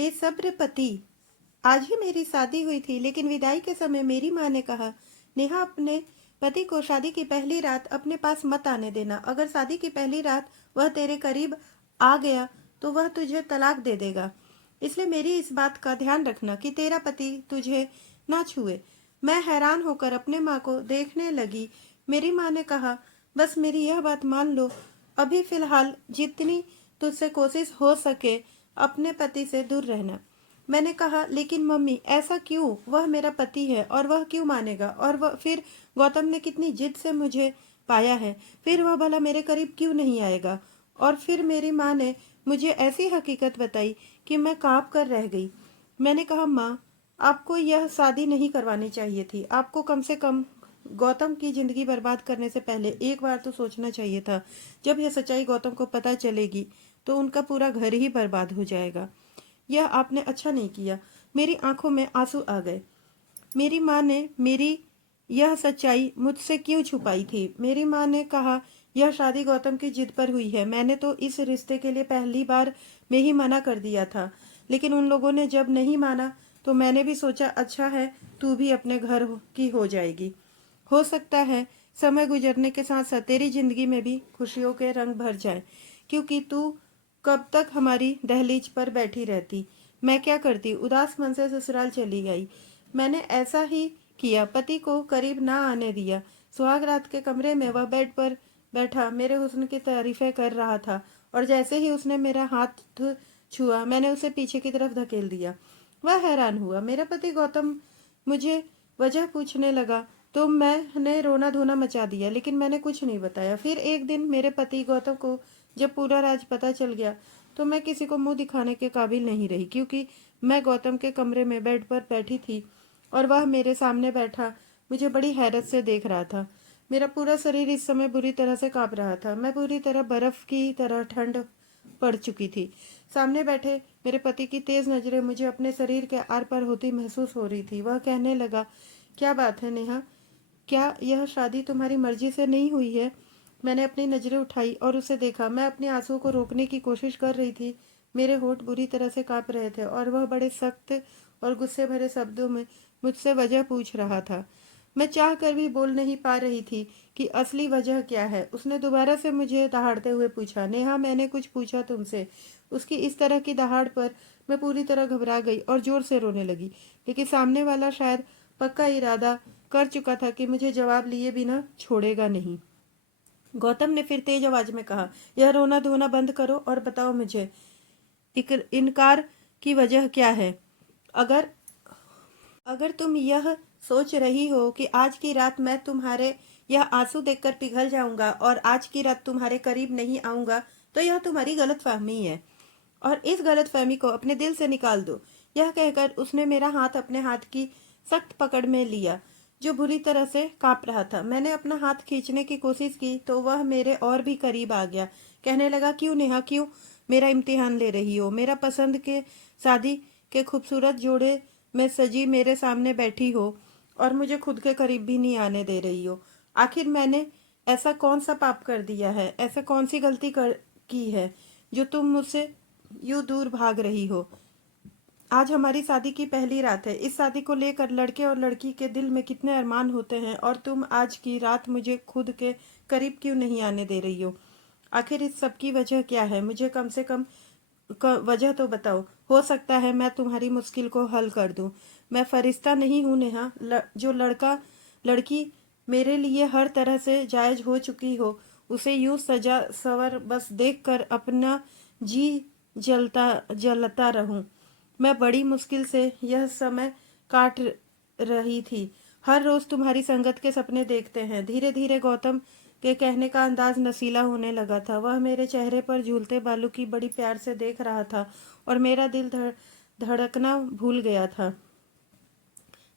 बेसब्र पति। आज ही मेरी शादी हुई थी, लेकिन विदाई के समय मेरी माँ ने कहा, नेहा, अपने पति को शादी की पहली रात अपने पास मत आने देना। अगर शादी की पहली रात वह तेरे करीब आ गया तो वह तुझे तलाक दे देगा। इसलिए मेरी इस बात का ध्यान रखना कि तेरा पति तुझे ना छुए। मैं हैरान होकर अपने माँ को देखने लगी। मेरी माँ ने कहा, बस मेरी यह बात मान लो, अभी फिलहाल जितनी तुझसे कोशिश हो सके अपने पति से दूर रहना। मैंने कहा, लेकिन मम्मी, ऐसा क्यों? वह मेरा पति है और वह क्यों मानेगा? और वह फिर गौतम ने कितनी जिद से मुझे पाया है, फिर वह भला मेरे करीब क्यों नहीं आएगा? और फिर मेरी माँ ने मुझे ऐसी हकीकत बताई कि मैं कांप कर रह गई। मैंने कहा, माँ, आपको यह शादी नहीं करवानी चाहिए थी। आपको कम से कम गौतम की जिंदगी बर्बाद करने से पहले एक बार तो सोचना चाहिए था। जब यह सच्चाई गौतम को पता चलेगी तो उनका पूरा घर ही बर्बाद हो जाएगा। यह आपने अच्छा नहीं किया। मेरी आंखों में आंसू आ गए। मेरी माँ ने मेरी यह सच्चाई मुझसे क्यों छुपाई थी? मेरी माँ ने कहा, यह शादी गौतम की जिद पर हुई है। मैंने तो इस रिश्ते के लिए पहली बार में ही मना कर दिया था, लेकिन उन लोगों ने जब नहीं माना तो मैंने भी सोचा, अच्छा है, तू भी अपने घर की हो जाएगी। हो सकता है समय गुजरने के साथ साथ तेरी जिंदगी में भी खुशियों के रंग भर जाए, क्योंकि तू कब तक हमारी दहलीज पर बैठी रहती? मैं क्या करती? उदास मन से ससुराल चली गई। मैंने ऐसा ही किया, पति को करीब ना आने दिया। सुहाग रात के कमरे में वह बेड पर बैठा मेरे हुस्न की तारीफें कर रहा था, और जैसे ही उसने मेरा हाथ छुआ मैंने उसे पीछे की तरफ धकेल दिया। वह हैरान हुआ। मेरा पति गौतम मुझे वजह पूछने लगा तो मैंने रोना धोना मचा दिया, लेकिन मैंने कुछ नहीं बताया। फिर एक दिन मेरे पति गौतम को जब पूरा राज पता चल गया तो मैं किसी को मुंह दिखाने के काबिल नहीं रही, क्योंकि मैं गौतम के कमरे में बेड पर बैठी थी और वह मेरे सामने बैठा मुझे बड़ी हैरत से देख रहा था। मेरा पूरा शरीर इस समय बुरी तरह से कांप रहा था। मैं पूरी तरह बर्फ की तरह ठंड पड़ चुकी थी। सामने बैठे मेरे पति की तेज नजरें मुझे अपने शरीर के आर पार होती महसूस हो रही थी। वह कहने लगा, क्या बात है नेहा, क्या यह शादी तुम्हारी मर्जी से नहीं हुई है? मैंने अपनी नजरें उठाई और उसे देखा। मैं अपने आंसुओं को रोकने की कोशिश कर रही थी। मेरे होठ बुरी तरह से कांप रहे थे और वह बड़े सख्त और गुस्से भरे शब्दों में मुझसे वजह पूछ रहा था। मैं चाह कर भी बोल नहीं पा रही थी कि असली वजह क्या है। उसने दोबारा से मुझे दहाड़ते हुए पूछा, नेहा, मैंने कुछ पूछा तुमसे? उसकी इस तरह की दहाड़ पर मैं पूरी तरह घबरा गई और जोर से रोने लगी, लेकिन सामने वाला शायद पक्का इरादा कर चुका था कि मुझे जवाब लिए बिना छोड़ेगा नहीं। गौतम ने फिर तेज आवाज में कहा, यह रोना धोना बंद करो और बताओ मुझे इनकार की वजह क्या है। अगर अगर तुम यह सोच रही हो कि आज की रात मैं तुम्हारे यह आंसू देखकर पिघल जाऊंगा और आज की रात तुम्हारे करीब नहीं आऊंगा, तो यह तुम्हारी गलतफहमी है, और इस गलतफहमी को अपने दिल से निकाल दो। यह कहकर उसने मेरा हाथ अपने हाथ की सख्त पकड़ में लिया, जो बुरी तरह से कांप रहा था। मैंने अपना हाथ खींचने की कोशिश की तो वह मेरे और भी करीब आ गया। कहने लगा, क्यों नेहा, क्यों मेरा इम्तिहान ले रही हो? मेरा पसंद के शादी के खूबसूरत जोड़े में सजी मेरे सामने बैठी हो और मुझे खुद के करीब भी नहीं आने दे रही हो। आखिर मैंने ऐसा कौन सा पाप कर दिया है, ऐसा कौन सी गलती की है जो तुम मुझसे यूं दूर भाग रही हो? आज हमारी शादी की पहली रात है। इस शादी को लेकर लड़के और लड़की के दिल में कितने अरमान होते हैं, और तुम आज की रात मुझे खुद के करीब क्यों नहीं आने दे रही हो? आखिर इस सब की वजह क्या है? मुझे कम से कम वजह तो बताओ। हो सकता है मैं तुम्हारी मुश्किल को हल कर दूं। मैं फरिश्ता नहीं हूं नेहा। जो लड़का लड़की मेरे लिए हर तरह से जायज हो चुकी हो, उसे यूं सजा सवर बस देखकर अपना जी जलता रहूं। मैं बड़ी मुश्किल से यह समय काट रही थी। हर रोज तुम्हारी संगत के सपने देखते हैं। धीरे धीरे गौतम के कहने का अंदाज नशीला होने लगा था। वह मेरे चेहरे पर झूलते बालों की बड़ी प्यार से देख रहा था और मेरा दिल धड़कना भूल गया था।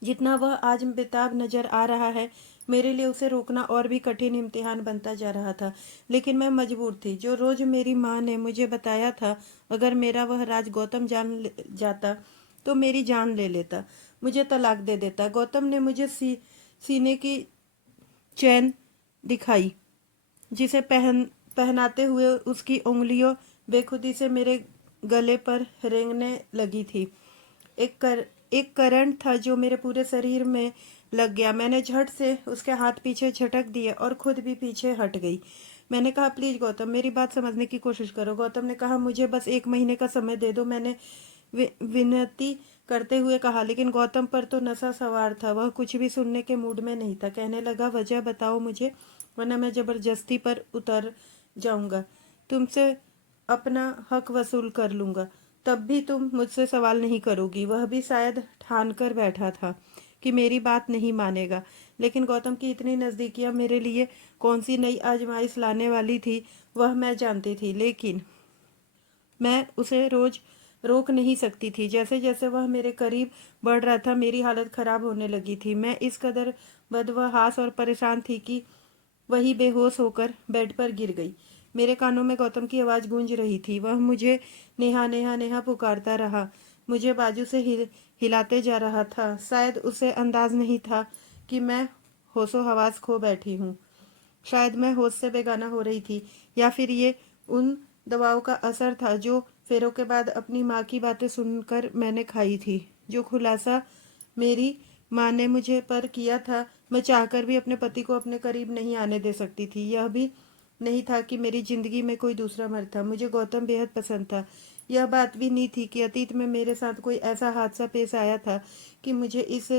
जितना वह आज बेताब नजर आ रहा है, मेरे लिए उसे रोकना और भी कठिन इम्तिहान बनता जा रहा था। लेकिन मैं मजबूर थी। जो रोज मेरी माँ ने मुझे बताया था, अगर मेरा वह राज गौतम जान जाता तो मेरी जान ले लेता, मुझे तलाक दे देता। गौतम ने मुझे सीने की चैन दिखाई, जिसे पहनाते हुए उसकी उंगलियों बेखुदी से मेरे गले पर रेंगने लगी थी। एक करंट था जो मेरे पूरे शरीर में लग गया। मैंने झट से उसके हाथ पीछे झटक दिए और खुद भी पीछे हट गई। मैंने कहा, प्लीज गौतम, मेरी बात समझने की कोशिश करो। गौतम ने कहा, मुझे बस 1 महीने का समय दे दो। मैंने विनती करते हुए कहा, लेकिन गौतम पर तो नशा सवार था। वह कुछ भी सुनने के मूड में नहीं था। कहने लगा, वजह बताओ मुझे, वरना मैं जबरदस्ती पर उतर जाऊंगा। तुमसे अपना हक वसूल कर लूंगा, तब भी तुम मुझसे सवाल नहीं करोगी। वह भी शायद ठान कर बैठा था कि मेरी बात नहीं मानेगा। लेकिन गौतम की इतनी नज़दीकियां मेरे लिए कौन सी नई आजमाइश लाने वाली थी, वह मैं जानती थी। लेकिन मैं उसे रोज रोक नहीं सकती थी। जैसे जैसे वह मेरे करीब बढ़ रहा था, मेरी हालत खराब होने लगी थी। मैं इस कदर बदहवास और परेशान थी कि वही बेहोश होकर बेड पर गिर गई। मेरे कानों में गौतम की आवाज़ गूंज रही थी। वह मुझे नेहा नेहा नेहा पुकारता रहा, मुझे बाजू से हिलाते जा रहा था। शायद उसे अंदाज नहीं था कि मैं होशो हवास खो बैठी हूँ। शायद मैं होश से बेगाना हो रही थी, या फिर ये उन दवाओं का असर था जो फेरों के बाद अपनी माँ की बातें सुनकर मैंने खाई थी। जो खुलासा मेरी माँ ने मुझे पर किया था, मैं चाहकर भी अपने पति को अपने करीब नहीं आने दे सकती थी। यह भी नहीं था कि मेरी जिंदगी में कोई दूसरा मर्द था। मुझे गौतम बेहद पसंद था। यह बात भी नहीं थी कि अतीत में मेरे साथ कोई ऐसा हादसा पेश आया था कि मुझे इस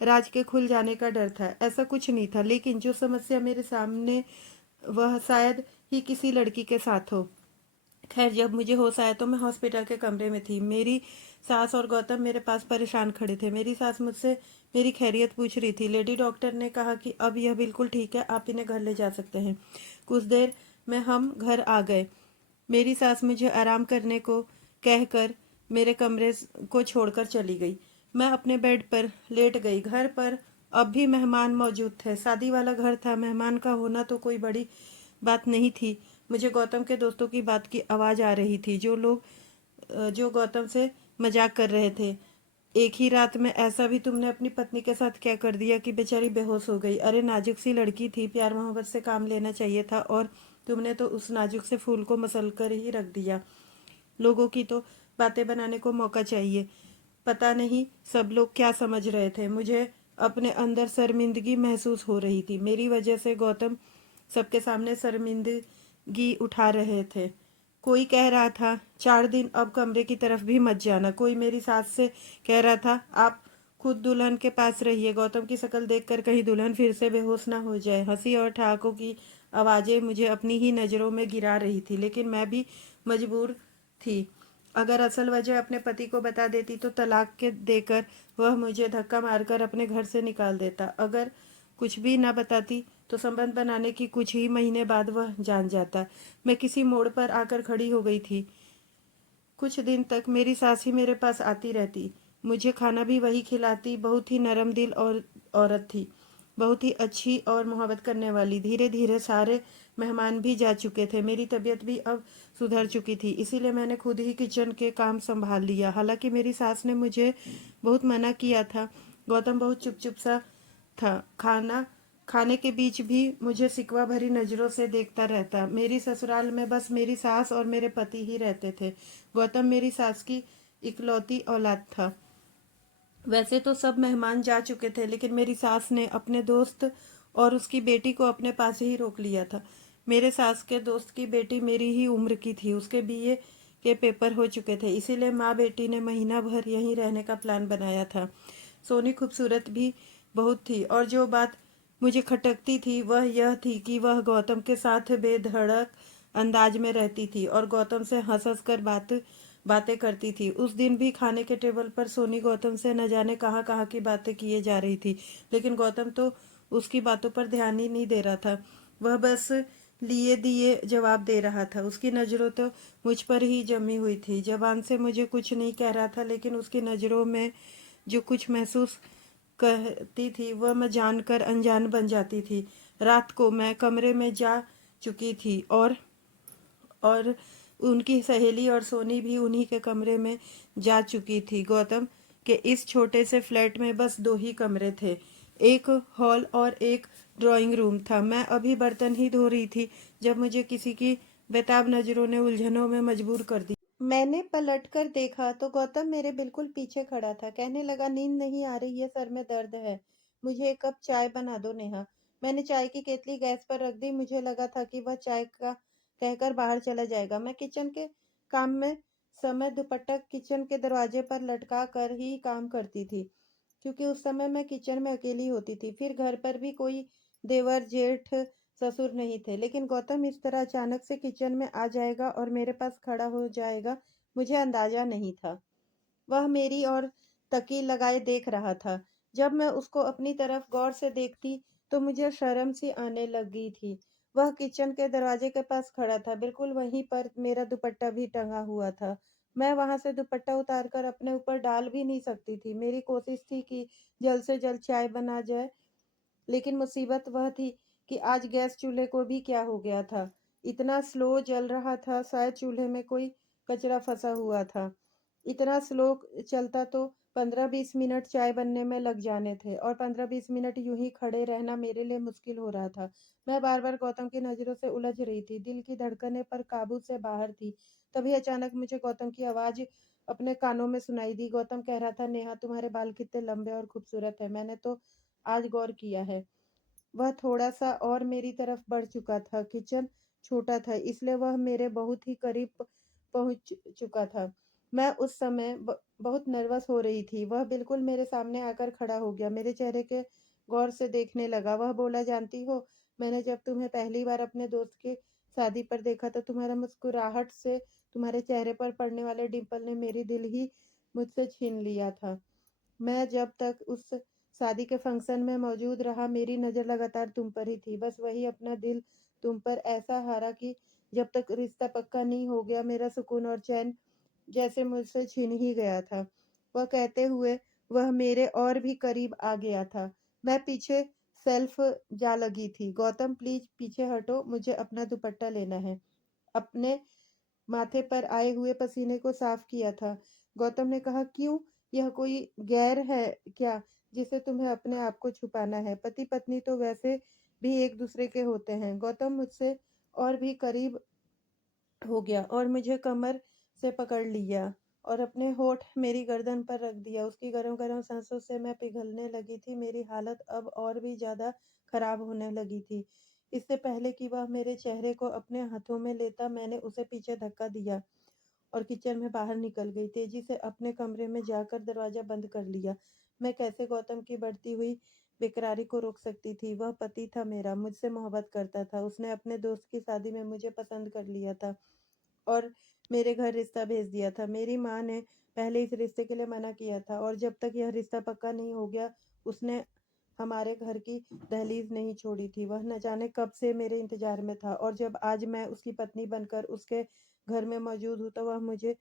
राज के खुल जाने का डर था। ऐसा कुछ नहीं था। लेकिन जो समस्या मेरे सामने, वह शायद ही किसी लड़की के साथ हो। खैर, जब मुझे होश आया तो मैं हॉस्पिटल के कमरे में थी। मेरी सास और गौतम मेरे पास परेशान खड़े थे। मेरी सास मुझसे मेरी खैरियत पूछ रही थी। लेडी डॉक्टर ने कहा कि अब यह बिल्कुल ठीक है, आप इन्हें घर ले जा सकते हैं। कुछ देर में हम घर आ गए। मेरी सास मुझे आराम करने को कहकर मेरे कमरे को छोड़कर चली गई। मैं अपने बेड पर लेट गई। घर पर अब भी मेहमान मौजूद थे। शादी वाला घर था। मेहमान का होना तो कोई बड़ी बात नहीं थी। मुझे गौतम के दोस्तों की बात की आवाज़ आ रही थी, जो गौतम से मजाक कर रहे थे। एक ही रात में ऐसा भी तुमने अपनी पत्नी के साथ क्या कर दिया कि बेचारी बेहोश हो गई? अरे, नाजुक सी लड़की थी, प्यार मोहब्बत से काम लेना चाहिए था, और तुमने तो उस नाजुक से फूल को मसल कर ही रख दिया। लोगों की तो बातें बनाने को मौका चाहिए। पता नहीं सब लोग क्या समझ रहे थे। मुझे अपने अंदर शर्मिंदगी महसूस हो रही थी। मेरी वजह से गौतम सबके सामने शर्मिंदगी उठा रहे थे। कोई कह रहा था, 4 दिन अब कमरे की तरफ भी मत जाना। कोई मेरी सास से कह रहा था, आप खुद दुल्हन के पास रहिए, गौतम की शक्ल देखकर कहीं दुल्हन फिर से बेहोश ना हो जाए। हंसी और ठहाकों की आवाजें मुझे अपनी ही नज़रों में गिरा रही थी। लेकिन मैं भी मजबूर थी। अगर असल वजह अपने पति को बता देती तो तलाक के देकर वह मुझे धक्का मारकर अपने घर से निकाल देता। अगर कुछ भी ना बताती तो संबंध बनाने की कुछ ही महीने बाद वह जान जाता। मैं किसी मोड़ पर आकर खड़ी हो गई थी। कुछ दिन तक मेरी सास ही मेरे पास आती रहती, मुझे खाना भी वही खिलाती। बहुत ही नरम दिल और औरत थी, बहुत ही अच्छी और मोहब्बत करने वाली। धीरे धीरे सारे मेहमान भी जा चुके थे। मेरी तबीयत भी अब सुधर चुकी थी, इसीलिए मैंने खुद ही किचन के काम संभाल लिया। हालांकि मेरी सास ने मुझे बहुत मना किया था। गौतम बहुत चुप चुप सा था। खाने के बीच भी मुझे सिकवा भरी नजरों से देखता रहता। मेरी ससुराल में बस मेरी सास और मेरे पति ही रहते थे। गौतम मेरी सास की इकलौती औलाद था। वैसे तो सब मेहमान जा चुके थे, लेकिन मेरी सास ने अपने दोस्त और उसकी बेटी को अपने पास ही रोक लिया था। मेरे सास के दोस्त की बेटी मेरी ही उम्र की थी। उसके बीए के पेपर हो चुके थे, इसीलिए माँ बेटी ने महीना भर यहीं रहने का प्लान बनाया था। सोनी खूबसूरत भी बहुत थी, और जो बात मुझे खटकती थी वह यह थी कि वह गौतम के साथ बेधड़क अंदाज में रहती थी और गौतम से हंस हंस कर बातें करती थी। उस दिन भी खाने के टेबल पर सोनी गौतम से न जाने कहाँ कहाँ की बातें किए जा रही थी, लेकिन गौतम तो उसकी बातों पर ध्यान ही नहीं दे रहा था। वह बस लिए दिए जवाब दे रहा था। उसकी नज़रों तो मुझ पर ही जमी हुई थी। जबान से मुझे कुछ नहीं कह रहा था, लेकिन उसकी नज़रों में जो कुछ महसूस कहती थी वह मैं जानकर अनजान बन जाती थी। रात को मैं कमरे में जा चुकी थी, और उनकी सहेली और सोनी भी उन्हीं के कमरे में जा चुकी थी। गौतम के इस छोटे से फ्लैट में बस 2 ही कमरे थे, एक हॉल और एक ड्राइंग रूम था। मैं अभी बर्तन ही धो रही थी जब मुझे किसी की बेताब नज़रों ने उलझनों में मजबूर कर दी। मैंने पलटकर देखा तो गौतम मेरे बिल्कुल पीछे खड़ा था। कहने लगा, नींद नहीं आ रही है, सर में दर्द है। मुझे एक कप चाय बना दो नेहा। मैंने चाय की केतली गैस पर रख दी। मुझे लगा था कि वह चाय का कहकर बाहर चला जाएगा। मैं किचन के काम में समय दुपट्टा किचन के दरवाजे पर लटका कर ही काम करती थी, क्योंकि उस समय मैं किचन में अकेली होती थी। फिर घर पर भी कोई देवर जेठ ससुर नहीं थे। लेकिन गौतम इस तरह अचानक से किचन में आ जाएगा और मेरे पास खड़ा हो जाएगा, मुझे अंदाजा नहीं था। वह मेरी ओर तकी लगाए देख रहा था। जब मैं उसको अपनी तरफ गौर से देखती तो मुझे शर्म सी आने लगी थी। वह किचन के दरवाजे के पास खड़ा था, बिल्कुल वहीं पर मेरा दुपट्टा भी टंगा हुआ था। मैं वहां से दुपट्टा उतारकर अपने ऊपर डाल भी नहीं सकती थी। मेरी कोशिश थी कि जल्द से जल्द चाय बना जाए, लेकिन मुसीबत वह थी कि आज गैस चूल्हे को भी क्या हो गया था। इतना स्लो जल रहा था, शायद चूल्हे में कोई कचरा फंसा हुआ था। इतना स्लो चलता तो 15-20 मिनट चाय बनने में लग जाने थे, और 15-20 मिनट यूं ही खड़े रहना मेरे लिए मुश्किल हो रहा था। मैं बार बार गौतम की नजरों से उलझ रही थी, दिल की धड़कनें पर काबू से बाहर थी। तभी अचानक मुझे गौतम की आवाज अपने कानों में सुनाई दी। गौतम कह रहा था, नेहा तुम्हारे बाल कितने लंबे और खूबसूरत है, मैंने तो आज गौर किया है। वह थोड़ा-सा और मेरी तरफ बढ़ चुका था। किचन छोटा था, इसलिए वह मेरे बहुत ही करीब पहुँच चुका था। मैं उस समय बहुत नर्वस हो रही थी। वह बिल्कुल मेरे सामने आकर खड़ा हो गया, मेरे चेहरे के गौर से देखने लगा। वह बोला, जानती हो, मैंने जब तुम्हें पहली बार अपने दोस्त की शादी पर देखा तो तुम्हारा मुस्कुराहट से तुम्हारे चेहरे पर पड़ने वाले डिंपल ने मेरी दिल ही मुझसे छीन लिया था। मैं जब तक उस शादी के फंक्शन में मौजूद रहा, मेरी नज़र लगातार तुम पर ही थी। बस वही अपना दिल तुम पर ऐसा हारा कि जब तक रिश्ता पक्का नहीं हो गया, मेरा सुकून और चैन जैसे मुझसे छीन ही गया था। वह कहते हुए वह मेरे और भी करीब आ गया था। मैं पीछे सेल्फ जा लगी थी। गौतम प्लीज पीछे हटो, मुझे अपना दुपट्टा लेना है। अपने माथे पर आए हुए पसीने को साफ किया था। गौतम ने कहा, क्यों? यह कोई गैर है क्या जिसे तुम्हें अपने आप को छुपाना है? पति पत्नी तो वैसे भी एक दूसरे के होते हैं। गौतम मुझसे और भी करीब हो गया और मुझे कमर से पकड़ लिया और अपने होठ मेरी गर्दन पर रख दिया। उसकी गरम गरम सांसों से मैं पिघलने लगी थी। मेरी हालत अब और भी ज्यादा खराब होने लगी थी। इससे पहले कि वह मेरे चेहरे को अपने हाथों में लेता, मैंने उसे पीछे धक्का दिया और किचन में बाहर निकल गई। तेजी से अपने कमरे में जाकर दरवाजा बंद कर लिया। मैं कैसे गौतम की बढ़ती हुई बेकरारी को रोक सकती थी? वह पति था मेरा, मुझसे मोहब्बत करता था। उसने अपने दोस्त की शादी में मुझे पसंद कर लिया था और मेरे घर रिश्ता भेज दिया था। मेरी माँ ने पहले इस रिश्ते के लिए मना किया था, और जब तक यह रिश्ता पक्का नहीं हो गया, उसने हमारे घर की दहलीज नहीं छोड़ी थी। वह न जाने कब से मेरे इंतजार में था, और जब आज मैं उसकी पत्नी बनकर उसके घर में मौजूद हूँ तो वह मुझे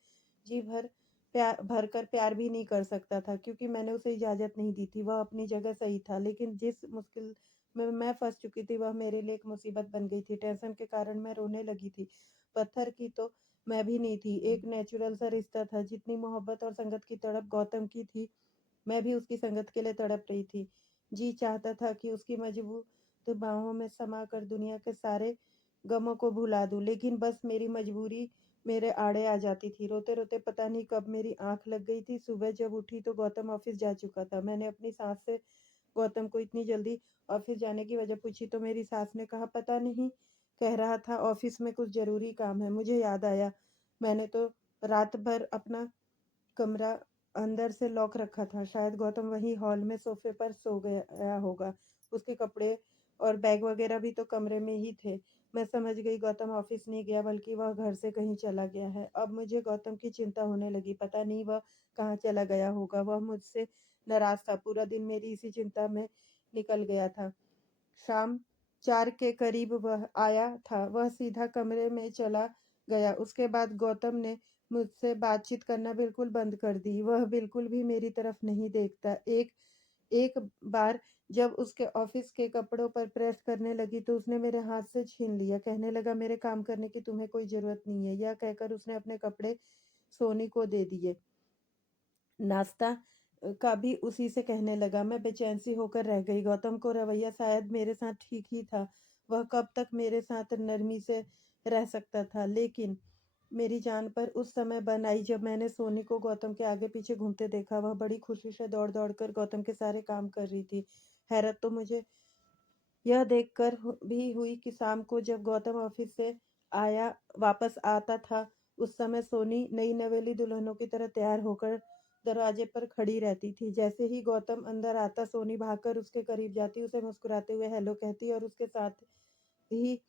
जी भर कर प्यार भी नहीं कर सकता था, क्योंकि मैंने उसे इजाज़त नहीं दी थी। वह अपनी जगह सही था, लेकिन जिस मुश्किल में मैं फँस चुकी थी, वह मेरे लिए एक मुसीबत बन गई थी। टेंशन के कारण मैं रोने लगी थी। पत्थर की तो मैं भी नहीं थी, एक नेचुरल सा रिश्ता था। जितनी मोहब्बत और संगत की तड़प गौतम की थी, मैं भी उसकी संगत के लिए तड़प रही थी। जी चाहता था कि उसकी मजबूत बाहों में समा कर दुनिया के सारे गमों को भुला दूं, लेकिन बस मेरी मजबूरी मेरे आड़े आ जाती थी। रोते रोते पता नहीं कब मेरी आंख लग गई थी। सुबह जब उठी तो गौतम ऑफिस जा चुका था। मैंने अपनी सास से गौतम को इतनी जल्दी ऑफिस जाने की वजह पूछी तो मेरी सास ने कहा, पता नहीं, कह रहा था ऑफिस में कुछ जरूरी काम है। मुझे याद आया, मैंने तो रात भर अपना कमरा अंदर से लॉक रखा था। शायद गौतम वहीं हॉल में सोफे पर सो गया होगा। उसके कपड़े और बैग वगैरह भी तो कमरे में ही थे। मैं समझ गई गौतम ऑफिस नहीं गया, बल्कि वह घर से कहीं चला गया है। अब मुझे गौतम की चिंता होने लगी। पता नहीं वह कहाँ चला गया होगा। वह मुझसे नाराज था। पूरा दिन मेरी इसी चिंता में निकल गया था। शाम 4 के करीब वह आया था। वह सीधा कमरे में चला गया। उसके बाद गौतम ने मुझसे बातचीत करना बिल्कुल बंद कर दी। वह बिल्कुल भी मेरी तरफ नहीं देखता। एक एक बार जब उसके ऑफिस के कपड़ों पर प्रेस करने लगी तो उसने मेरे हाथ से छीन लिया। कहने लगा, मेरे काम करने की तुम्हें कोई ज़रूरत नहीं है। यह कहकर उसने अपने कपड़े सोनी को दे दिए। नाश्ता का भी उसी से कहने लगा। मैं बेचैन सी होकर रह गई। गौतम को रवैया शायद मेरे साथ ठीक ही था। वह कब तक मेरे साथ नरमी से रह सकता था, लेकिन मेरी जान पर उस समय बन आई जब मैंने सोनी को गौतम के आगे-पीछे घूमते देखा। वह बड़ी खुशी से दौड़-दौड़ कर गौतम के सारे काम कर रही थी। हैरत तो मुझे यह देखकर भी हुई कि शाम को जब गौतम ऑफिस से आया वापस आता था, उस समय सोनी नई नवेली दुल्हनों की तरह तैयार होकर दरवाजे पर खड़ी रहती थी। जैसे ही गौतम अंदर आता, सोनी भागकर उसके करीब जाती, उसे मुस्कुराते हुए हेलो कहती और उसके साथ ही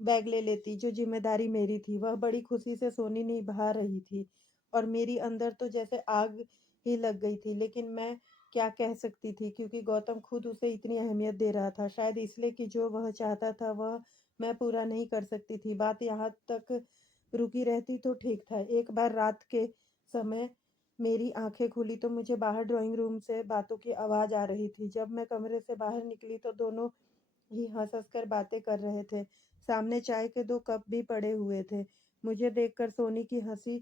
बैग ले लेती, जो ज़िम्मेदारी मेरी थी। वह बड़ी खुशी से सोनी निभा रही थी और मेरी अंदर तो जैसे आग ही लग गई थी, लेकिन मैं क्या कह सकती थी क्योंकि गौतम खुद उसे इतनी अहमियत दे रहा था। शायद इसलिए कि जो वह चाहता था वह मैं पूरा नहीं कर सकती थी। बात यहाँ तक रुकी रहती तो ठीक था। एक बार रात के समय मेरी आँखें खुली तो मुझे बाहर ड्राइंग रूम से बातों की आवाज़ आ रही थी। जब मैं कमरे से बाहर निकली तो दोनों ही हँस-हँस कर बातें कर रहे थे। सामने चाय के 2 कप भी पड़े हुए थे। मुझे देखकर सोनी की हँसी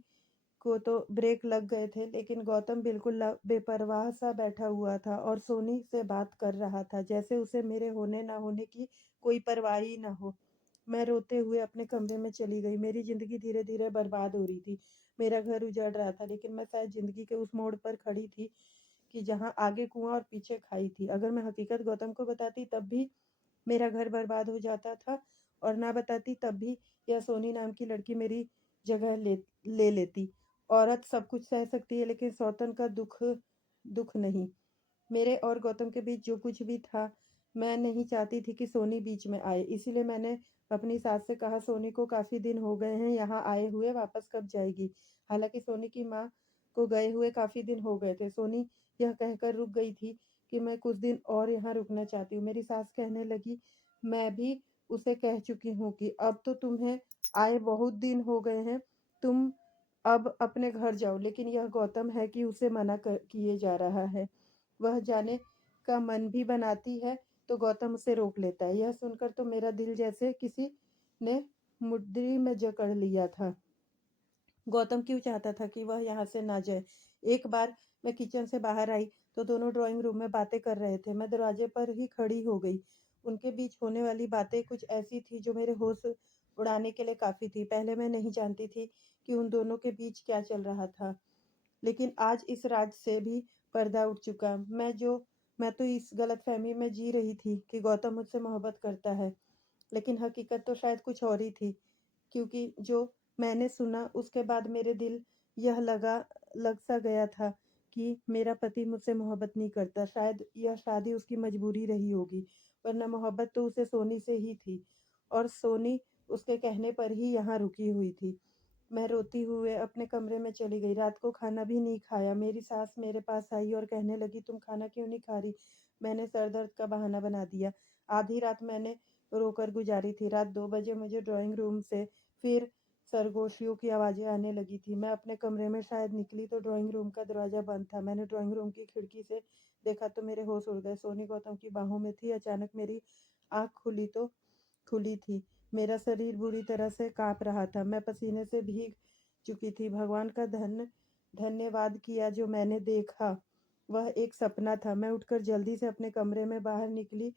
को तो ब्रेक लग गए थे, लेकिन गौतम बिल्कुल बेपरवाह सा बैठा हुआ था और सोनी से बात कर रहा था, जैसे उसे मेरे होने ना होने की कोई परवाह ही ना हो। मैं रोते हुए अपने कमरे में चली गई। मेरी ज़िंदगी धीरे-धीरे बर्बाद हो रही थी। मेरा घर उजड़ रहा था, लेकिन मैं शायद ज़िंदगी के उस मोड़ पर खड़ी थी कि जहाँ आगे कुआँ और पीछे खाई थी। अगर मैं हकीकत गौतम को बताती तब भी मेरा घर बर्बाद हो जाता था और ना बताती तब भी यह सोनी नाम की लड़की मेरी जगह ले लेती। औरत सब कुछ सह सकती है लेकिन सौतन का दुःख दुःख नहीं। मेरे और गौतम के बीच जो कुछ भी था, मैं नहीं चाहती थी कि सोनी बीच में आए। इसीलिए मैंने अपनी सास से कहा सोनी को काफ़ी दिन हो गए हैं यहाँ आए हुए, वापस कब जाएगी? हालाँकि सोनी की माँ को गए हुए काफ़ी दिन हो गए थे। सोनी यह कहकर रुक गई थी कि मैं कुछ दिन और यहाँ रुकना चाहती हूँ। मेरी सास कहने लगी, मैं भी उसे कह चुकी हूँ कि अब तो तुम्हें आए बहुत दिन हो गए हैं, तुम अब अपने घर जाओ। लेकिन यह गौतम है कि उसे मना किए जा रहा है। वह जाने का मन भी बनाती है तो गौतम उसे रोक लेता है। यह सुनकर तो मेरा दिल जैसे किसी ने मुट्ठी में जकड़ लिया था। गौतम क्यों चाहता था कि वह यहाँ से ना जाए। एक बार मैं किचन से बाहर आई तो दोनों ड्राइंग रूम में बातें कर रहे थे। मैं दरवाजे पर ही खड़ी हो गई। उनके बीच होने वाली बातें कुछ ऐसी थी जो मेरे होश उड़ाने के लिए काफ़ी थी। पहले मैं नहीं जानती थी कि उन दोनों के बीच क्या चल रहा था। लेकिन आज इस राज से भी पर्दा उठ चुका। मैं तो इस गलतफ़हमी में जी रही थी कि गौतम मुझसे मोहब्बत करता है, लेकिन हकीकत तो शायद कुछ और ही थी। क्योंकि जो मैंने सुना उसके बाद मेरे दिल यह लग सा गया था कि मेरा पति मुझसे मोहब्बत नहीं करता। शायद यह शादी उसकी मजबूरी रही होगी, वरना मोहब्बत तो उसे सोनी से ही थी और सोनी उसके कहने पर ही यहाँ रुकी हुई थी। मैं रोती हुए अपने कमरे में चली गई। रात को खाना भी नहीं खाया। मेरी सास मेरे पास आई और कहने लगी, "तुम खाना क्यों नहीं खा रही?" मैंने सर दर्द का बहाना बना दिया। आधी रात मैंने रोकर गुजारी थी। रात 2 बजे मुझे ड्राइंग रूम से फिर सरगोशियों की आवाज़ें आने लगी थी। मैं अपने कमरे में शायद निकली तो ड्राइंग रूम का दरवाज़ा बंद था। मैंने ड्राइंग रूम की खिड़की से देखा तो मेरे होश उड़ गए। सोनी गौतम की बाहों में थी। अचानक मेरी आँख खुली तो खुली थी। मेरा शरीर बुरी तरह से काँप रहा था। मैं पसीने से भीग चुकी थी। भगवान का धन्यवाद किया जो मैंने देखा, वह एक सपना था। मैं उठकर जल्दी से अपने कमरे में बाहर निकली।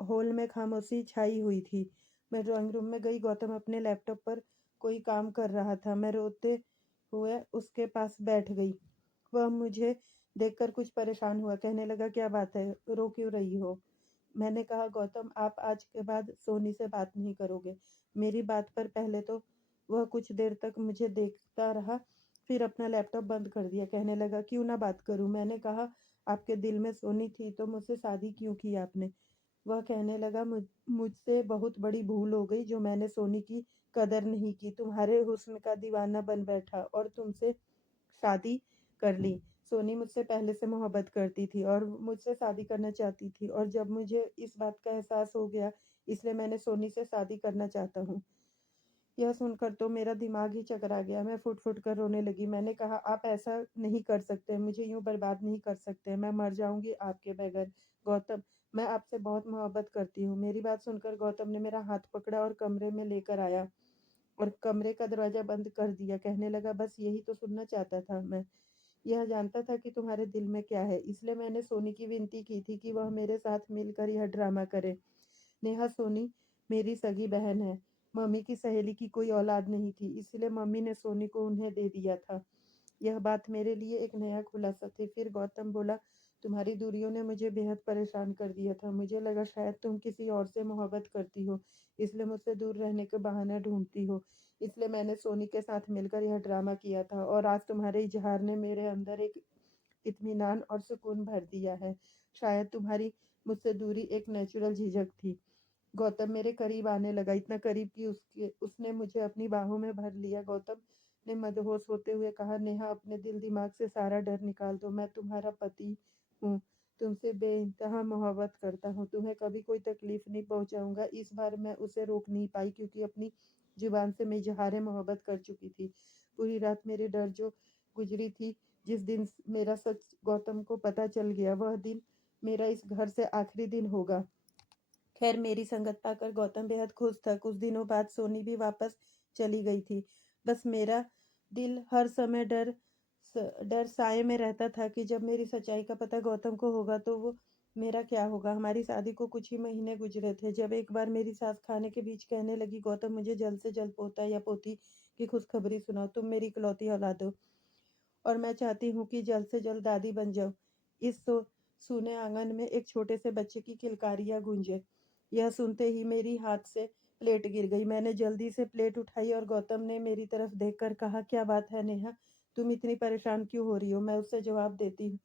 हॉल में खामोशी छाई हुई थी। मैं ड्राइंग रूम में गई। गौतम अपने लैपटॉप पर कोई काम कर रहा था। मैं रोते हुए उसके पास बैठ गई। वह मुझे देखकर कुछ परेशान हुआ। कहने लगा, "क्या बात है? रो क्यों रही हो?" मैंने कहा, "गौतम, आप आज के बाद सोनी से बात नहीं करोगे।" मेरी बात पर पहले तो वह कुछ देर तक मुझे देखता रहा, फिर अपना लैपटॉप बंद कर दिया। कहने लगा, "क्यों ना बात करूँ?" मैंने कहा, "आपके दिल में सोनी थी तो मुझसे शादी क्यों की आपने?" वह कहने लगा, मुझसे बहुत बड़ी भूल हो गई जो मैंने सोनी की कदर नहीं की। तुम्हारे हुस्न का दीवाना बन बैठा और तुमसे शादी कर ली। सोनी मुझसे पहले से मोहब्बत करती थी और मुझसे शादी करना चाहती थी और जब मुझे इस बात का एहसास हो गया, इसलिए मैंने सोनी से शादी करना चाहता हूँ।" यह सुनकर तो मेरा दिमाग ही चकरा गया। मैं फुट-फुट कर रोने लगी। मैंने कहा, "आप ऐसा नहीं कर सकते। मुझे यूँ बर्बाद नहीं कर सकते। मैं मर जाऊँगी आपके बगैर। गौतम, मैं आपसे बहुत मोहब्बत करती हूँ।" मेरी बात सुनकर गौतम ने मेरा हाथ पकड़ा और कमरे में लेकर आया और कमरे का दरवाज़ा बंद कर दिया। कहने लगा, "बस यही तो सुनना चाहता था मैं। यह जानता था कि तुम्हारे दिल में क्या है। इसलिए मैंने सोनी की विनती की थी कि वह मेरे साथ मिलकर यह ड्रामा करे। नेहा सोनी मेरी सगी बहन है। मम्मी की सहेली की कोई औलाद नहीं थी, इसलिए मम्मी ने सोनी को उन्हें दे दिया था। यह बात मेरे लिए एक नया खुलासा थी। फिर गौतम बोला, तुम्हारी दूरियों ने मुझे बेहद परेशान कर दिया था। मुझे लगा शायद तुम किसी और से मोहब्बत करती हो, इसलिए मुझसे दूर रहने के बहाने ढूंढती हो। इसलिए मैंने सोनी के साथ मिलकर यह ड्रामा किया था और आज तुम्हारे इजहार ने मेरे अंदर एक इत्मीनान और सुकून भर दिया है। शायद तुम्हारी मुझसे दूरी एक नेचुरल झिझक थी। गौतम मेरे करीब आने लगा, इतना करीब कि उसने मुझे अपनी बाहों में भर लिया। गौतम ने मदहोश होते हुए कहा, नेहा अपने दिल दिमाग से सारा डर निकाल दो। मैं तुम्हारा पति हूँ, तुमसे बेइंतहा मोहब्बत करता हूँ, तुम्हें कभी कोई तकलीफ नहीं पहुंचाऊंगा। इस बार मैं उसे रोक नहीं पाई क्योंकि अपनी जुबान से मैं इजहार मोहब्बत कर चुकी थी। पूरी रात मेरे डर जो गुजरी थी, जिस दिन मेरा सच गौतम को पता चल गया, वह दिन मेरा इस घर से आखिरी दिन होगा। खैर मेरी संगत पाकर गौतम बेहद खुश था। कुछ दिनों बाद सोनी भी वापस चली गई थी। बस मेरा दिल हर समय डर साए में रहता था कि जब मेरी सच्चाई का पता गौतम को होगा तो वो मेरा क्या होगा। हमारी शादी को कुछ ही महीने गुजरे थे जब एक बार मेरी सास खाने के बीच कहने लगी, गौतम मुझे जल्द से जल्द पोता या पोती की खुशखबरी सुनाओ, तुम मेरी इकलौती औलाद हो और मैं चाहती हूँ कि जल्द से जल्द दादी बन जाऊँ। इस सूने आंगन में एक छोटे से बच्चे की किलकारियां गूंजे। यह सुनते ही मेरी हाथ से प्लेट गिर गई। मैंने जल्दी से प्लेट उठाई और गौतम ने मेरी तरफ देखकर कहा, क्या बात है नेहा, तुम इतनी परेशान क्यों हो रही हो। मैं उससे जवाब देती हूँ,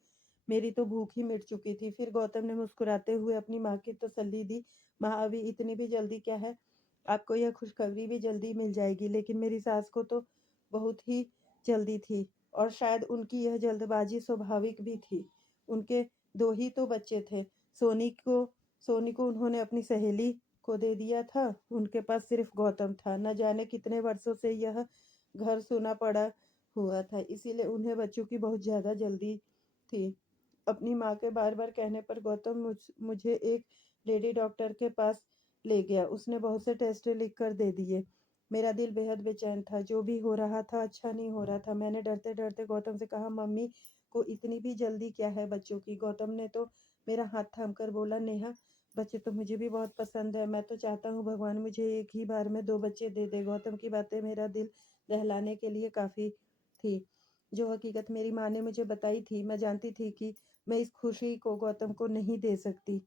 मेरी तो भूख ही मिट चुकी थी। फिर गौतम ने मुस्कुराते हुए अपनी माँ की तसल्ली दी, माँ अभी इतनी भी जल्दी क्या है, आपको यह खुशखबरी भी जल्दी मिल जाएगी। लेकिन मेरी सास को तो बहुत ही जल्दी थी और शायद उनकी यह जल्दबाजी स्वाभाविक भी थी। उनके दो ही तो बच्चे थे। सोनी को सोनी को उन्होंने अपनी सहेली को दे दिया था। उनके पास सिर्फ गौतम था। न जाने कितने वर्षों से यह घर सूना पड़ा हुआ था, इसीलिए उन्हें बच्चों की बहुत ज्यादा जल्दी थी। अपनी माँ के बार बार कहने पर गौतम मुझे एक लेडी डॉक्टर के पास ले गया। उसने बहुत से टेस्ट लिख कर दे दिए। मेरा दिल बेहद बेचैन था। जो भी हो रहा था अच्छा नहीं हो रहा था। मैंने डरते डरते गौतम से कहा, मम्मी को इतनी भी जल्दी क्या है बच्चों की। गौतम ने तो मेरा हाथ थाम कर बोला, नेहा बच्चे तो मुझे भी बहुत पसंद है। मैं तो चाहता हूँ भगवान मुझे एक ही बार में दो बच्चे दे दे। गौतम की बातें मेरा दिल दहलाने के लिए काफी थी। जो हकीकत मेरी माँ ने मुझे बताई थी, मैं जानती थी कि मैं इस खुशी को गौतम को नहीं दे सकती।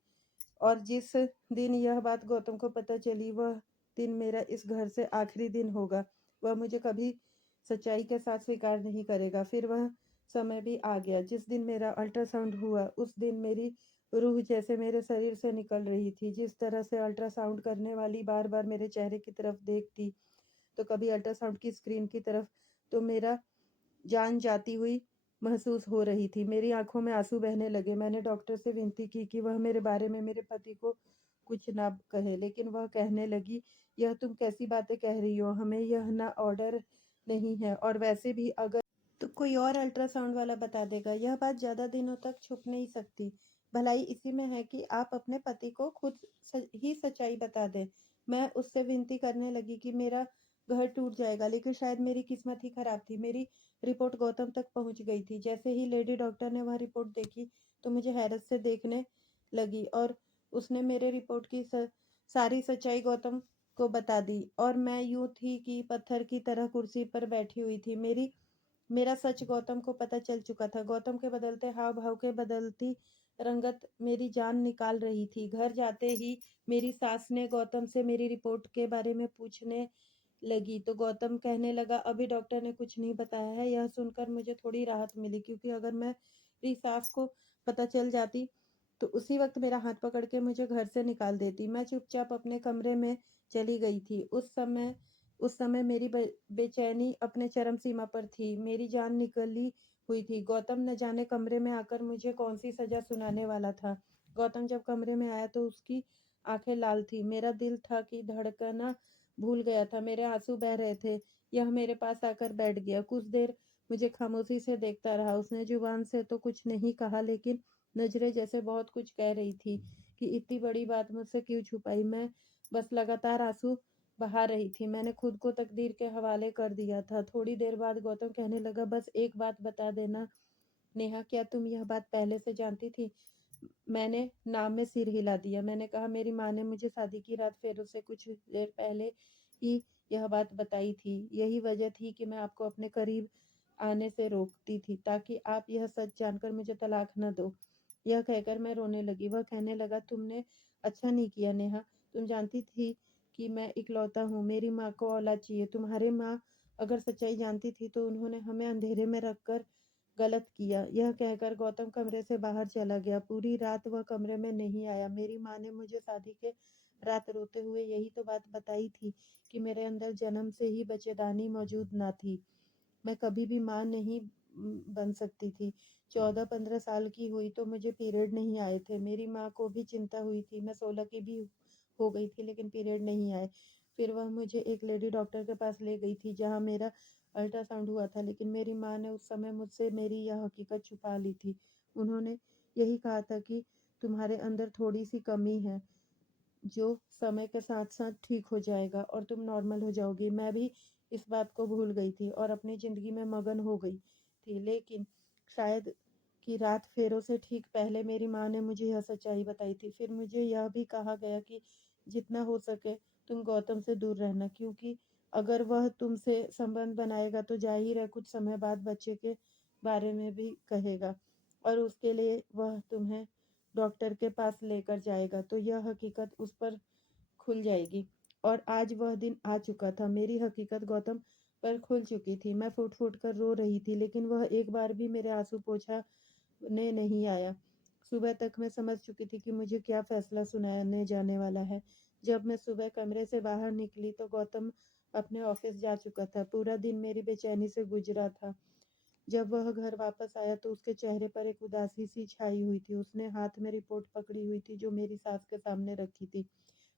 और जिस दिन यह बात गौतम को पता चली, वह दिन मेरा इस घर से आखिरी दिन होगा। वह मुझे कभी सच्चाई के साथ स्वीकार नहीं करेगा। फिर वह समय भी आ गया जिस दिन मेरा अल्ट्रासाउंड हुआ। उस दिन मेरी रूह जैसे मेरे शरीर से निकल रही थी। जिस तरह से अल्ट्रासाउंड करने वाली बार बार मेरे चेहरे की तरफ देखती, तो कभी अल्ट्रासाउंड की स्क्रीन की तरफ, तो मेरा जान जाती हुई महसूस हो रही थी। मेरी आंखों में आंसू बहने लगे। मैंने डॉक्टर से विनती की कि वह मेरे बारे में मेरे पति को कुछ ना कहे, लेकिन वह कहने लगी, यह तुम कैसी बातें कह रही हो, हमें यह ना ऑर्डर नहीं है और वैसे भी अगर तो कोई और अल्ट्रासाउंड वाला बता देगा। यह बात ज्यादा दिनों तक छुप नहीं सकती। भलाई इसी में है कि आप अपने पति को खुद ही सच्चाई बता दें। मैं उससे विनती करने लगी कि मेरा घर टूट जाएगा, लेकिन शायद मेरी किस्मत ही खराब थी। मेरी रिपोर्ट गौतम तक पहुंच गई थी। जैसे ही लेडी डॉक्टर ने वह रिपोर्ट देखी तो मुझे हैरत से देखने लगी और उसने मेरे रिपोर्ट की सारी सच्चाई गौतम को बता दी। और मैं यूं थी कि पत्थर की तरह कुर्सी पर बैठी हुई थी। मेरा सच गौतम को पता चल चुका था। गौतम के बदलते हाव भाव के बदलती रंगत मेरी जान निकाल रही थी। घर जाते ही मेरी सास ने गौतम से मेरी रिपोर्ट के बारे में पूछने लगी तो गौतम कहने लगा, अभी डॉक्टर ने कुछ नहीं बताया है। यह सुनकर मुझे थोड़ी राहत मिली, क्योंकि अगर मेरी सास को पता चल जाती तो उसी वक्त मेरा हाथ पकड़ के मुझे घर से निकाल देती। मैं चुपचाप अपने कमरे में चली गई थी। उस समय मेरी बेचैनी अपने चरम सीमा पर थी। मेरी जान निकली हुई थी। गौतम न जाने कमरे में आकर मुझे कौन सी सजा सुनाने वाला था। गौतम जब कमरे में आया तो उसकी आंखें लाल थी। मेरा दिल था कि धड़कना भूल गया था। मेरे आंसू बह रहे थे। यह मेरे पास आकर बैठ गया। कुछ देर मुझे खामोशी से देखता रहा। उसने जुबान से तो कुछ नहीं कहा, लेकिन नजरें जैसे बहुत कुछ कह रही थी कि इतनी बड़ी बात मुझसे क्यों छुपाई। मैं बस लगातार आंसू बहा रही थी। मैंने खुद को तकदीर के हवाले कर दिया था। थोड़ी देर बाद गौतम कहने लगा, बस एक बात बता देना नेहा, क्या तुम यह बात पहले से जानती थी। मैंने नाम में सिर हिला दिया। मैंने कहा, मेरी माँ ने मुझे शादी की रात फेरों से कुछ देर पहले ही यह बात बताई थी। यही वजह थी कि मैं आपको अपने करीब आने से रोकती थी, ताकि आप यह सच जानकर मुझे तलाक न दो। यह कहकर मैं रोने लगी। वह कहने लगा, तुमने अच्छा नहीं किया नेहा। तुम जानती थी कि मैं इकलौता हूँ, मेरी माँ को औलाद चाहिए। तुम्हारी माँ अगर सच्चाई जानती थी तो उन्होंने हमें अंधेरे में रखकर गलत किया। यह कहकर गौतम कमरे से बाहर चला गया। पूरी रात वह कमरे में नहीं आया। मेरी माँ ने मुझे शादी के रात रोते हुए यही तो बात बताई थी कि मेरे अंदर जन्म से ही बच्चेदानी मौजूद ना थी। मैं कभी भी माँ नहीं बन सकती थी। 14-15 साल की हुई तो मुझे पीरियड नहीं आए थे। मेरी माँ को भी चिंता हुई थी। मैं 16 की भी हो गई थी, लेकिन पीरियड नहीं आए। फिर वह मुझे एक लेडी डॉक्टर के पास ले गई थी, जहाँ मेरा अल्ट्रासाउंड हुआ था, लेकिन मेरी माँ ने उस समय मुझसे मेरी यह हकीकत छुपा ली थी। उन्होंने यही कहा था कि तुम्हारे अंदर थोड़ी सी कमी है, जो समय के साथ-साथ ठीक हो जाएगा और तुम नॉर्मल हो जाओगी। मैं भी इस बात को भूल गई थी और अपनी ज़िंदगी में मगन हो गई थी। लेकिन शायद कि रात फेरों से ठीक पहले मेरी माँ ने मुझे यह सच्चाई बताई थी। फिर मुझे यह भी कहा गया कि जितना हो सके तुम गौतम से दूर रहना, क्योंकि अगर वह तुमसे संबंध बनाएगा तो ज़ाहिर है कुछ समय बाद बच्चे के बारे में भी कहेगा और उसके लिए वह तुम्हें डॉक्टर के पास लेकर जाएगा, तो यह हकीकत उस पर खुल जाएगी। और आज वह दिन आ चुका था। मेरी हकीकत गौतम पर खुल चुकी थी। मैं फूट-फूट कर रो रही थी, लेकिन वह एक बार भी मेरे आँसू पोंछने नहीं आया। सुबह तक मैं समझ चुकी थी कि मुझे क्या फैसला सुनाने जाने वाला है। जब मैं सुबह कमरे से बाहर निकली तो गौतम अपने ऑफिस जा चुका था। पूरा दिन मेरी बेचैनी से गुजरा था। जब वह घर वापस आया तो उसके चेहरे पर एक उदासी सी छाई हुई थी। उसने हाथ में रिपोर्ट पकड़ी हुई थी, जो मेरी सास के सामने रखी थी।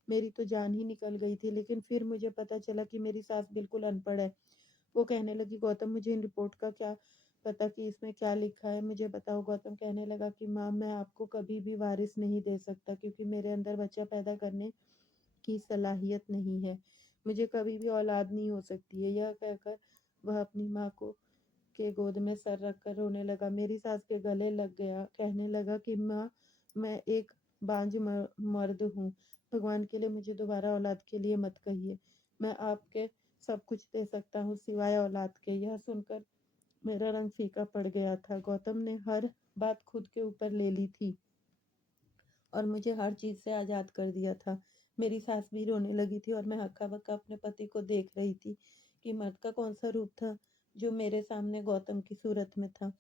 मेरी तो जान ही निकल गई थी, लेकिन फिर मुझे पता चला कि मेरी सास बिल्कुल अनपढ़ है। वो कहने लगी, गौतम मुझे इन रिपोर्ट का क्या पता कि इसमें क्या लिखा है, मुझे बताओ। गौतम कहने लगा कि माँ, मैं आपको कभी भी वारिस नहीं दे सकता, क्योंकि मेरे अंदर बच्चा पैदा करने की सलाहियत नहीं है। मुझे कभी भी औलाद नहीं हो सकती है। यह कहकर वह अपनी माँ को के गोद में सर रखकर रोने लगा। मेरी सास के गले लग गया। कहने लगा कि माँ, मैं एक बांझ मर्द हूँ। भगवान के लिए मुझे दोबारा औलाद के लिए मत कहिए। मैं आपके सब कुछ दे सकता हूँ सिवाय औलाद के। यह सुनकर मेरा रंग फीका पड़ गया था। गौतम ने हर बात खुद के ऊपर ले ली थी और मुझे हर चीज़ से आज़ाद कर दिया था। मेरी सास भी रोने लगी थी और मैं हक्का-बक्का अपने पति को देख रही थी कि मर्द का कौन-सा रूप था जो मेरे सामने गौतम की सूरत में था।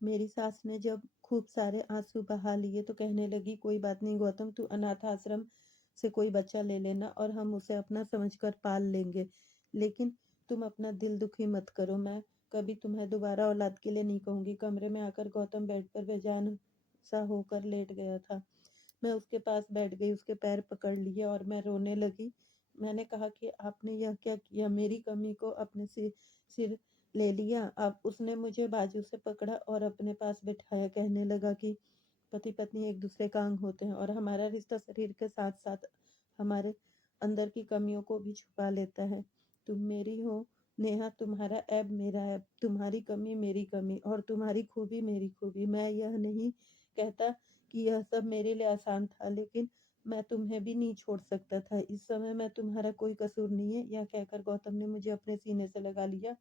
मेरी सास ने जब खूब सारे आँसू बहा लिए तो कहने लगी, कोई बात नहीं गौतम, तू अनाथ आश्रम से कोई बच्चा ले लेना और हम उसे अपना समझकर पाल लेंगे। लेकिन तुम अपना दिल दुखी मत करो। मैं कभी तुम्हें दोबारा औलाद के लिए नहीं कहूँगी। कमरे में आकर गौतम बेड पर बेजान सा होकर लेट गया था। मैं उसके पास बैठ गई, उसके पैर पकड़ लिए और मैं रोने लगी। मैंने कहा कि आपने यह क्या किया? मेरी कमी को अपने सिर ले लिया। अब उसने मुझे बाजू से पकड़ा और अपने पास बिठाया। कहने लगा कि पति-पत्नी एक दूसरे का अंग होते हैं और हमारा रिश्ता शरीर के साथ-साथ हमारे अंदर की कमियों को भी छुपा लेता है। तुम मेरी हो नेहा, तुम्हारा ऐब मेरा ऐब, तुम्हारी कमी मेरी कमी और तुम्हारी खूबी मेरी खूबी। मैं यह नहीं कहता कि यह सब मेरे लिए आसान था, लेकिन मैं तुम्हें भी नहीं छोड़ सकता था। इस समय मैं तुम्हारा कोई कसूर नहीं है। यह कहकर गौतम ने मुझे अपने सीने से लगा लिया।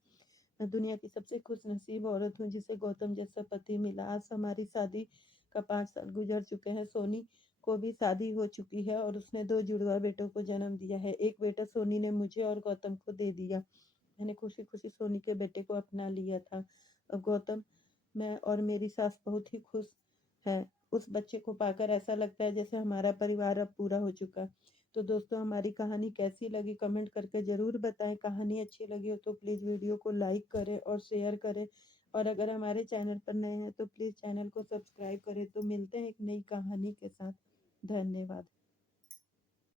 मैं दुनिया की सबसे खुशनसीब औरत हूँ जिसे गौतम जैसा पति मिला। आज हमारी शादी का 5 साल गुजर चुके हैं। सोनी को भी शादी हो चुकी है और उसने 2 जुड़वा बेटों को जन्म दिया है। एक बेटा सोनी ने मुझे और गौतम को दे दिया। मैंने खुशी-खुशी सोनी के बेटे को अपना लिया था। अब गौतम, मैं और मेरी सास बहुत ही खुश हैं। उस बच्चे को पाकर ऐसा लगता है जैसे हमारा परिवार अब पूरा हो चुका। तो दोस्तों, हमारी कहानी कैसी लगी कमेंट करके ज़रूर बताएँ। कहानी अच्छी लगी हो तो प्लीज़ वीडियो को लाइक करें और शेयर करें और अगर हमारे चैनल पर नए हैं तो प्लीज़ चैनल को सब्सक्राइब करें। तो मिलते हैं एक नई कहानी के साथ। धन्यवाद।